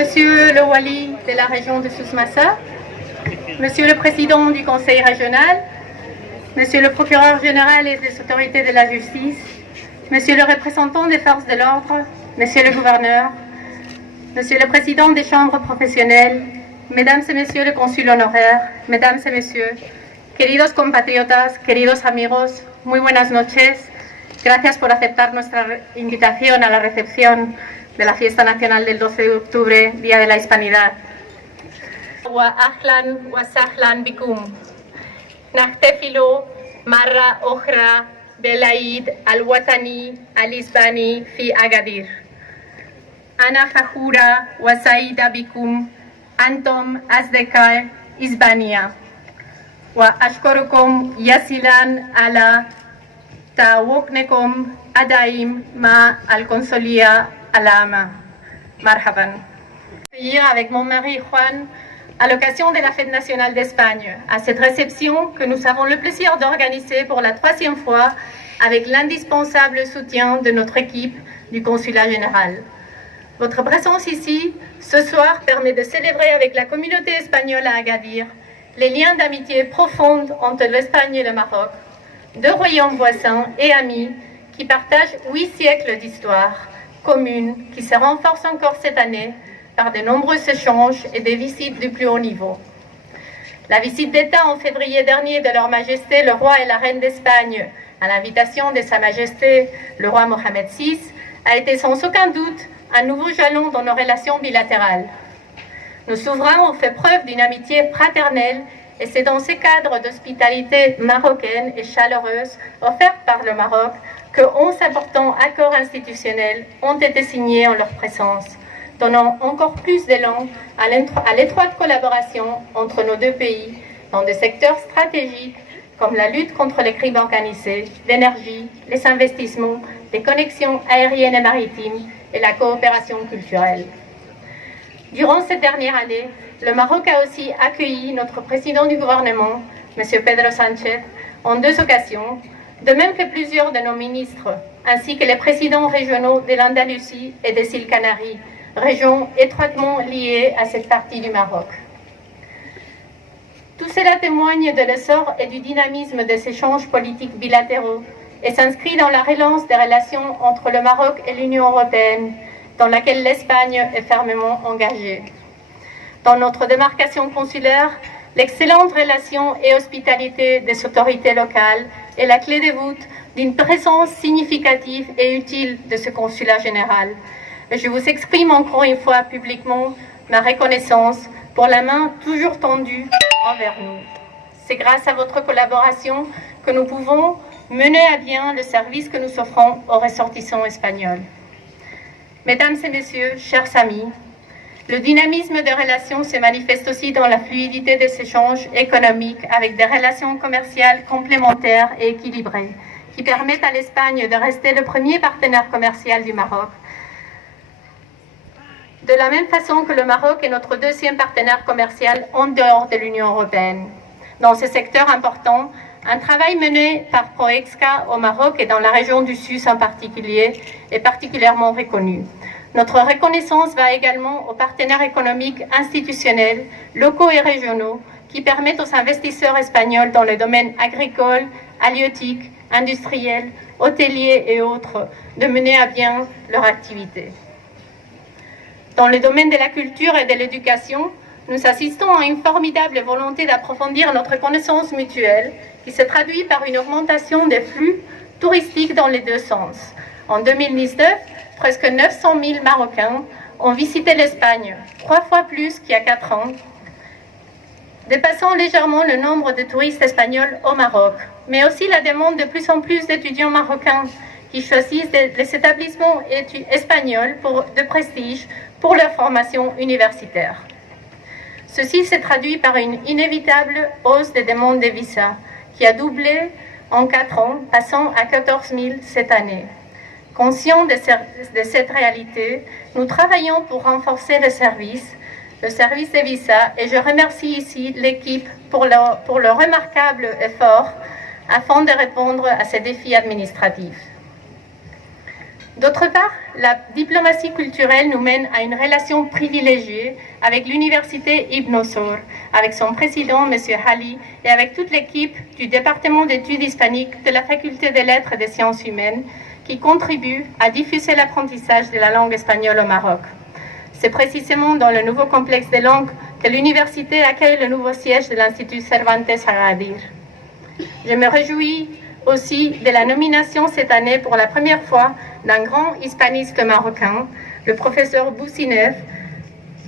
Monsieur le Wali de la région de Souss-Massa, Monsieur le Président du Conseil régional, Monsieur le Procureur général et des autorités de la justice, Monsieur le représentant des forces de l'ordre, Monsieur le Gouverneur, Monsieur le Président des chambres professionnelles, Mesdames et Messieurs les consuls honoraires, Mesdames et Messieurs, queridos compatriotas, queridos amigos, muy buenas noches. Gracias por aceptar nuestra invitación a la recepción de la Fiesta Nacional del 12 de octubre, Día de la Hispanidad. Wa ahlan wa sahlan bikum. Nahtefilu marra okhra belaid al-watani al-hisbani fi Agadir. Ana fakhura wa saida bikum antum asdekay Hispania. Wa ashkurukum yasilan ala tawuknekum adaim ma al-consolia alama. Marhaban. Hier avec mon mari Juan, à l'occasion de la Fête nationale d'Espagne, à cette réception que nous avons le plaisir d'organiser pour la 3e fois avec l'indispensable soutien de notre équipe du Consulat général. Votre présence ici, ce soir, permet de célébrer avec la communauté espagnole à Agadir les liens d'amitié profonde entre l'Espagne et le Maroc, deux royaumes voisins et amis qui partagent 8 siècles d'histoire commune qui se renforcent encore cette année par de nombreux échanges et des visites du plus haut niveau. La visite d'État en février dernier de Leur Majesté le roi et la reine d'Espagne à l'invitation de Sa Majesté le roi Mohamed VI a été sans aucun doute un nouveau jalon dans nos relations bilatérales. Nos souverains ont fait preuve d'une amitié fraternelle et c'est dans ces cadres d'hospitalité marocaine et chaleureuse offertes par le Maroc que 11 importants accords institutionnels ont été signés en leur présence, donnant encore plus d'élan à l'étroite collaboration entre nos deux pays dans des secteurs stratégiques comme la lutte contre les crimes organisés, l'énergie, les investissements, les connexions aériennes et maritimes et la coopération culturelle. Durant cette dernière année, le Maroc a aussi accueilli notre président du gouvernement, M. Pedro Sánchez, en 2 occasions, de même que plusieurs de nos ministres, ainsi que les présidents régionaux de l'Andalousie et des îles Canaries, régions étroitement liées à cette partie du Maroc. Tout cela témoigne de l'essor et du dynamisme des échanges politiques bilatéraux et s'inscrit dans la relance des relations entre le Maroc et l'Union européenne, dans laquelle l'Espagne est fermement engagée. Dans notre démarcation consulaire, l'excellente relation et hospitalité des autorités locales est la clé de voûte d'une présence significative et utile de ce consulat général. Et je vous exprime encore une fois publiquement ma reconnaissance pour la main toujours tendue envers nous. C'est grâce à votre collaboration que nous pouvons mener à bien le service que nous offrons aux ressortissants espagnols. Mesdames et messieurs, chers amis, le dynamisme des relations se manifeste aussi dans la fluidité des échanges économiques avec des relations commerciales complémentaires et équilibrées qui permettent à l'Espagne de rester le premier partenaire commercial du Maroc. De la même façon que le Maroc est notre 2e partenaire commercial en dehors de l'Union européenne. Dans ce secteur important, un travail mené par Proexca au Maroc et dans la région du Sud en particulier est particulièrement reconnu. Notre reconnaissance va également aux partenaires économiques institutionnels, locaux et régionaux qui permettent aux investisseurs espagnols dans les domaines agricoles, halieutiques, industriels, hôteliers et autres de mener à bien leur activité. Dans le domaine de la culture et de l'éducation, nous assistons à une formidable volonté d'approfondir notre connaissance mutuelle qui se traduit par une augmentation des flux touristiques dans les 2 sens. En 2019, presque 900 000 Marocains ont visité l'Espagne, 3 fois plus qu'il y a 4 ans, dépassant légèrement le nombre de touristes espagnols au Maroc, mais aussi la demande de plus en plus d'étudiants marocains qui choisissent les établissements espagnols de prestige pour leur formation universitaire. Ceci s'est traduit par une inévitable hausse des demandes de visas, qui a doublé en 4 ans, passant à 14 000 cette année. Conscients de cette réalité, nous travaillons pour renforcer le service des visas, et je remercie ici l'équipe pour le remarquable effort afin de répondre à ces défis administratifs. D'autre part, la diplomatie culturelle nous mène à une relation privilégiée avec l'université Ibn Saud, avec son président, M. Hali, et avec toute l'équipe du département d'études hispaniques de la faculté des lettres et des sciences humaines, qui contribue à diffuser l'apprentissage de la langue espagnole au Maroc. C'est précisément dans le nouveau complexe des langues que l'université accueille le nouveau siège de l'Institut Cervantes à Agadir. Je me réjouis aussi de la nomination cette année pour la première fois d'un grand hispaniste marocain, le professeur Boussinev,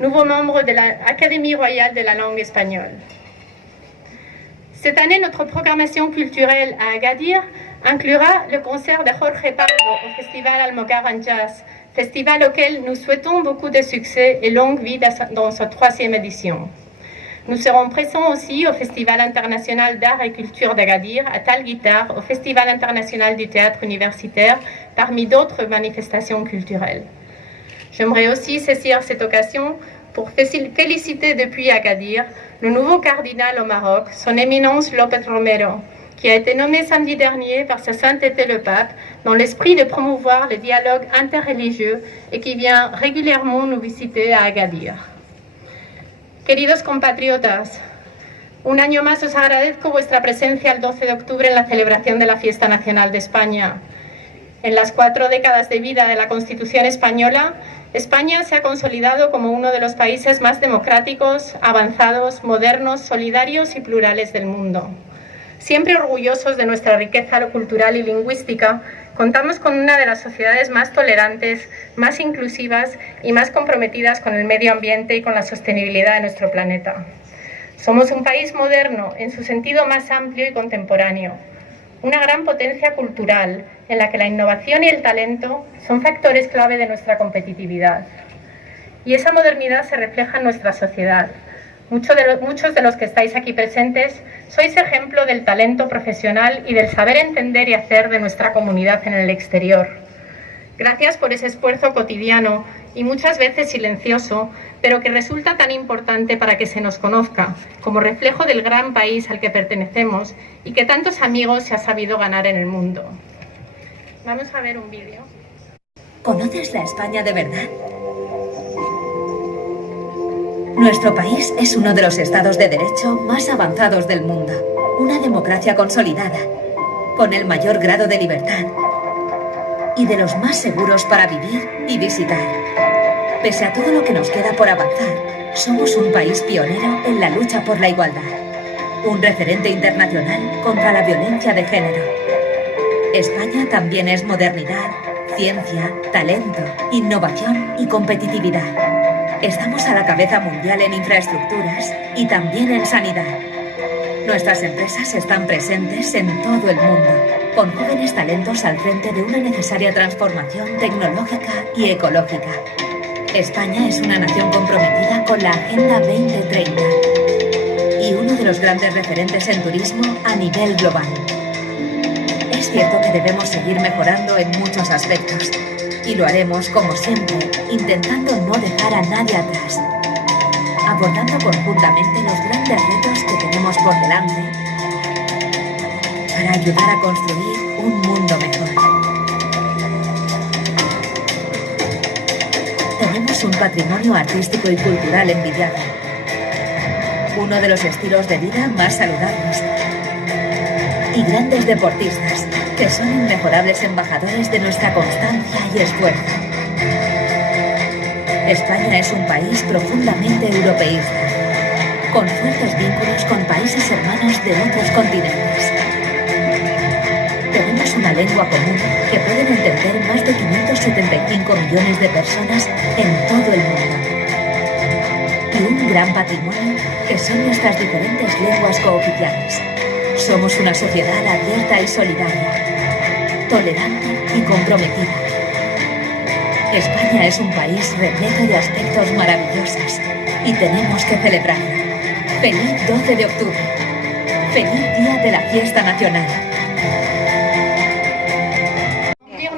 nouveau membre de l'Académie royale de la langue espagnole. Cette année, notre programmation culturelle à Agadir inclura le concert de Jorge Pardo au Festival Almogarra Jazz, festival auquel nous souhaitons beaucoup de succès et longue vie dans sa 3e édition. Nous serons présents aussi au Festival international d'art et culture d'Agadir, à Tal Guitar, au Festival international du théâtre universitaire, parmi d'autres manifestations culturelles. J'aimerais aussi saisir cette occasion pour féliciter depuis Agadir le nouveau cardinal au Maroc, son éminence López Romero, qui a été nommé samedi dernier par sa sainteté le pape dans l'esprit de promouvoir le dialogue interreligieux et qui vient régulièrement nous visiter à Agadir. Queridos compatriotas, un año más os agradezco vuestra presencia el 12 de octubre en la celebración de la Fiesta Nacional de España. En las 4 décadas de vida de la Constitución española, España se ha consolidado como uno de los países más democráticos, avanzados, modernos, solidarios y plurales del mundo. Siempre orgullosos de nuestra riqueza cultural y lingüística, contamos con una de las sociedades más tolerantes, más inclusivas y más comprometidas con el medio ambiente y con la sostenibilidad de nuestro planeta. Somos un país moderno en su sentido más amplio y contemporáneo, una gran potencia cultural en la que la innovación y el talento son factores clave de nuestra competitividad. Y esa modernidad se refleja en nuestra sociedad. Muchos de los que estáis aquí presentes sois ejemplo del talento profesional y del saber entender y hacer de nuestra comunidad en el exterior. Gracias por ese esfuerzo cotidiano y muchas veces silencioso, pero que resulta tan importante para que se nos conozca, como reflejo del gran país al que pertenecemos y que tantos amigos se ha sabido ganar en el mundo. Vamos a ver un vídeo. ¿Conoces la España de verdad? Nuestro país es uno de los estados de derecho más avanzados del mundo, una democracia consolidada, con el mayor grado de libertad y de los más seguros para vivir y visitar. Pese a todo lo que nos queda por avanzar, somos un país pionero en la lucha por la igualdad, un referente internacional contra la violencia de género. España también es modernidad, ciencia, talento, innovación y competitividad. Estamos a la cabeza mundial en infraestructuras y también en sanidad. Nuestras empresas están presentes en todo el mundo, con jóvenes talentos al frente de una necesaria transformación tecnológica y ecológica. España es una nación comprometida con la Agenda 2030 y uno de los grandes referentes en turismo a nivel global. Es cierto que debemos seguir mejorando en muchos aspectos, y lo haremos, como siempre, intentando no dejar a nadie atrás, abordando conjuntamente los grandes retos que tenemos por delante para ayudar a construir un mundo mejor. Tenemos un patrimonio artístico y cultural envidiable, uno de los estilos de vida más saludables y grandes deportistas que son inmejorables embajadores de nuestra constancia y esfuerzo. España es un país profundamente europeísta, con fuertes vínculos con países hermanos de otros continentes. Tenemos una lengua común que pueden entender más de 575 millones de personas en todo el mundo. Y un gran patrimonio que son nuestras diferentes lenguas cooficiales. Somos una sociedad abierta y solidaria, tolerante y comprometida. España es un país repleto de aspectos maravillosos y tenemos que celebrarlo. ¡Feliz 12 de octubre! ¡Feliz Día de la Fiesta Nacional!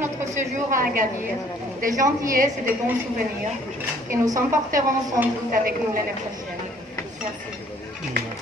Notre séjour à Agadir, des gentillesses et des bons souvenirs que nous emporterons sans doute avec nous l'année prochaine. Merci.